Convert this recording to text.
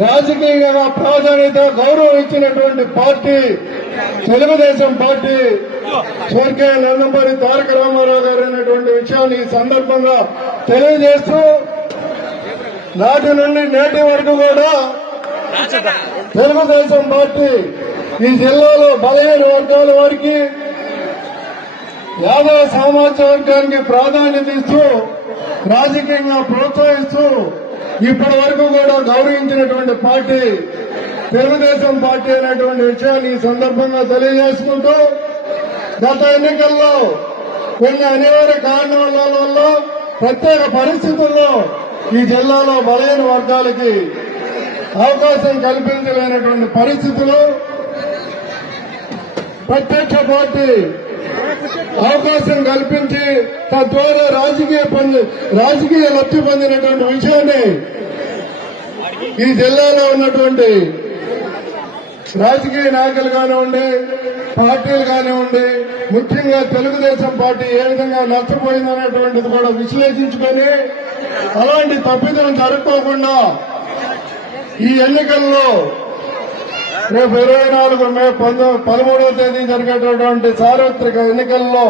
రాజకీయంగా ప్రాధాన్యత గౌరవం ఇచ్చినటువంటి పార్టీ తెలుగుదేశం పార్టీ స్వర్గీయ నందమూరి తారక రామారావు గారు అనేటువంటి విషయాన్ని ఈ సందర్భంగా తెలియజేస్తూ నాటి నుండి నేటి వరకు కూడా తెలుగుదేశం పార్టీ ఈ జిల్లాలో బలహీన వర్గాల వారికి యాదవ సామాజిక వర్గానికి ప్రాధాన్యత ఇస్తూ రాజకీయంగా ప్రోత్సహిస్తూ ఇప్పటి వరకు కూడా గౌరవించినటువంటి పార్టీ తెలుగుదేశం పార్టీ అనేటువంటి విషయాన్ని ఈ సందర్భంగా తెలియజేసుకుంటూ గత ఎన్నికల్లో కొన్ని అనివార్య కారణాల వల్ల ప్రత్యేక పరిస్థితుల్లో ఈ జిల్లాలో బలహీన వర్గాలకి అవకాశం కల్పించలేనటువంటి పరిస్థితులు ప్రత్యక్ష పార్టీ అవకాశం కల్పించి తద్వారా రాజకీయ పొంది రాజకీయ లబ్ధి పొందినటువంటి విషయాన్ని ఈ జిల్లాలో ఉన్నటువంటి రాజకీయ నాయకులు కానివ్వండి పార్టీలు కానివ్వండి ముఖ్యంగా తెలుగుదేశం పార్టీ ఏ విధంగా నష్టపోయిందనేటువంటిది కూడా విశ్లేషించుకొని అలాంటి తప్పిదం జరుపుకోకుండా ఈ ఎన్నికల్లో రేపు ఇరవై నాలుగు మే పంతొమ్మిది పదమూడవ తేదీ జరిగేటటువంటి సార్వత్రిక ఎన్నికల్లో